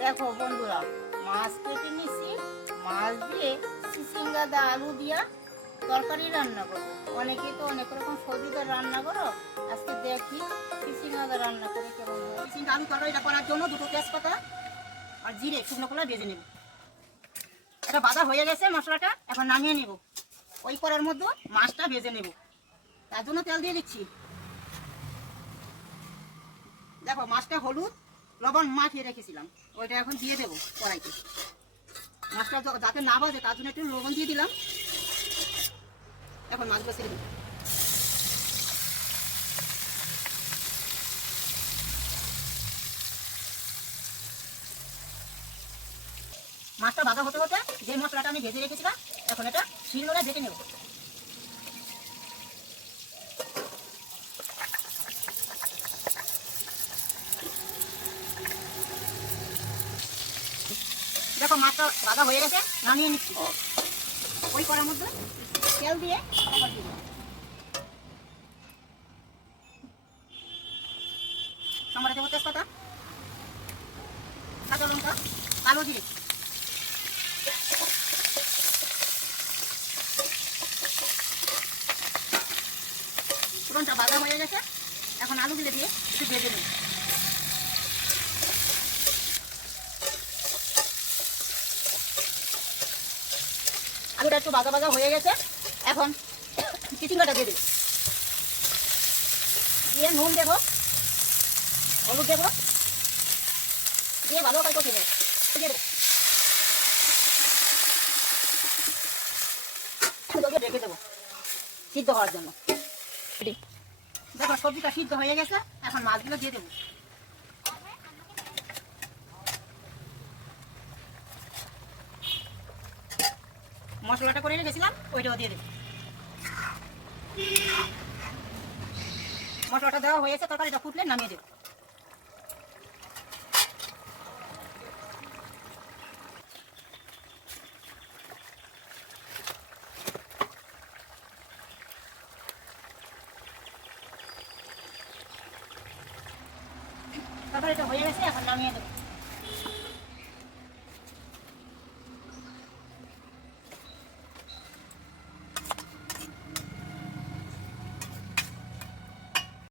দেখো বন্ধুরা, মাছ কেটে নিচ্ছি। মাছ দিয়ে চিচিঙ্গা আলু দিয়া তরকারি রান্না করবো। অনেকে তো অনেক রকম সবজিতে রান্না করো, আজকে দেখি চিচিঙ্গা রান্না করে কেমন হয়। চিচিঙ্গা আলু তরকারিটা করার জন্য দুটো তেজপাতা আর জিরে শুকনো কলা ভেজে নেব। এটা বাঁধা হয়ে গেছে মশলাটা, এখন নামিয়ে নেব। ওই করার মধ্যে মাছটা ভেজে নেব, তার জন্য তেল দিয়ে দিচ্ছি। দেখো মাছটা হলুদ লবণ মাখিয়ে রেখেছিলাম, ওইটা এখন দিয়ে দেবো কড়াইতে। মাছটা যাতে না বাজে তার জন্য একটু লবণ দিয়ে দিলাম। এখন মাছগুলো ছেড়ে দেবো। মাছটা ভাজা হতে হতে যে মশলাটা আমি ভেজে রেখেছিলাম এখন এটা শিলনোড়ায় বেটে নেব। দেখো মাছটা ভাজা হয়ে গেছে, নামিয়ে নিচ্ছি। ওই কড়ার মধ্যে তেল দিয়ে আবার দিব সম্বারে দেবো তেজপাতা, কাঁচা লঙ্কা, কালো জিরে। ফোড়নটা ভাজা হয়ে গেছে, এখন আলুগুলো দিয়ে একটু ভেজে নেব। আলুটা একটু ভাজা ভাজা হয়ে গেছে, এখন চিচিঙ্গাটা দিয়ে দেব। দিয়ে নুন দেবো, হলুদ দেবো, দিয়ে ভালো করে কষিয়ে নেব। রেখে দেবো সিদ্ধ হওয়ার জন্য। দেখো সবজিটা সিদ্ধ হয়ে গেছে, এখন মাছগুলো দিয়ে দেবো। মশলাটা করে রেখেছিলাম ওইটাও দিয়ে দেবো। মশলাটা দেওয়া হয়েছে, তরকারিটা ফুটলে নামিয়ে দেবো। তরকারিটা হয়ে গেছে, এখন নামিয়ে দেবো।